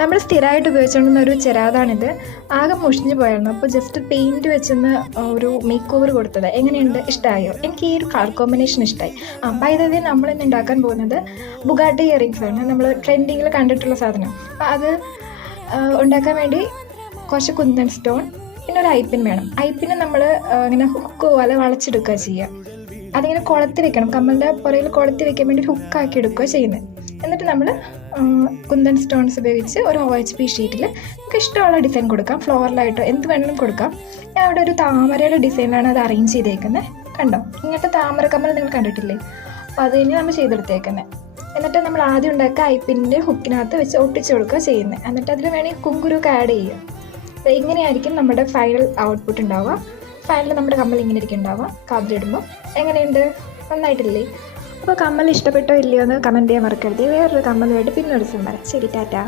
നമ്മൾ സ്ഥിരമായിട്ട് ഉപയോഗിച്ചുകൊണ്ടിരുന്ന ഒരു ചെരാതാണിത്. ആകെ മുഷിഞ്ഞു പോയായിരുന്നു. അപ്പോൾ ജസ്റ്റ് പെയിൻറ്റ് വെച്ചൊന്ന് ഒരു മേക്ക് ഓവർ കൊടുത്തത്. എങ്ങനെയുണ്ട്, ഇഷ്ടമായോ? എനിക്ക് ഈ ഒരു കളർ കോമ്പിനേഷൻ ഇഷ്ടമായി. ബൈ ദ വേ നമ്മളിന്ന് ഉണ്ടാക്കാൻ പോകുന്നത് ബുഗാട്ടി ഇയറിങ്സ് ആണ്. നമ്മൾ ട്രെൻഡിങ്ങിൽ കണ്ടിട്ടുള്ള സാധനം. അപ്പോൾ അത് ഉണ്ടാക്കാൻ വേണ്ടി കുറച്ച് കുന്തൻ സ്റ്റോൺ, പിന്നെ ഒരു ഐപ്പിൻ വേണം. ഐപ്പിന് നമ്മൾ ഇങ്ങനെ ഹുക്ക് പോലെ വളച്ചെടുക്കുക ചെയ്യുക. അതിങ്ങനെ കുളത്തി വെക്കണം, കമ്മലിൻ്റെ പുറയിൽ കുളത്തി വെക്കാൻ വേണ്ടി ഹുക്കാക്കി എടുക്കുക ചെയ്യുന്നത്. എന്നിട്ട് നമ്മൾ കുന്തൻ സ്റ്റോൺസ് ഉപയോഗിച്ച് ഒരു OHP ഷീറ്റിൽ നമുക്ക് ഇഷ്ടമുള്ള ഡിസൈൻ കൊടുക്കാം. ഫ്ലോറലായിട്ടോ എന്ത് വേണമെങ്കിലും കൊടുക്കാം. ഞാൻ അവിടെ ഒരു താമരയുടെ ഡിസൈനാണ് അത് അറേഞ്ച് ചെയ്തേക്കുന്നത്. കണ്ടോ, ഇങ്ങനത്തെ താമര കമ്മൽ നിങ്ങൾ കണ്ടിട്ടില്ലേ? അപ്പോൾ അത് കഴിഞ്ഞ് നമ്മൾ ചെയ്തെടുത്തേക്കുന്നത്. എന്നിട്ട് നമ്മൾ ആദ്യം ഉണ്ടാക്കുക ഐപ്പിൻ്റെ ഹുക്കിനകത്ത് വെച്ച് ഒട്ടിച്ച് കൊടുക്കുക ചെയ്യുന്നത്. എന്നിട്ട് അതിൽ വേണമെങ്കിൽ കുങ്കുരുക്ക് ആഡ് ചെയ്യുക. അപ്പോൾ ഇങ്ങനെയായിരിക്കും നമ്മുടെ ഫൈനൽ ഔട്ട്പുട്ട് ഉണ്ടാവുക. ഫൈനൽ നമ്മുടെ കമ്മൽ ഇങ്ങനെ ഇരിക്കും ഉണ്ടാവുക. കാതിലിടുമ്പോൾ എങ്ങനെയുണ്ട്, നന്നായിട്ടില്ലേ? അപ്പോൾ കമ്മൽ ഇഷ്ടപ്പെട്ടോ ഇല്ലയോ എന്ന് കമൻറ്റ് ചെയ്യാൻ മറക്കരുത്. വേറൊരു കമ്മലുമായിട്ട് പിന്നെ ഒരു ദിവസം വരാം. ശരി, ടാറ്റാ.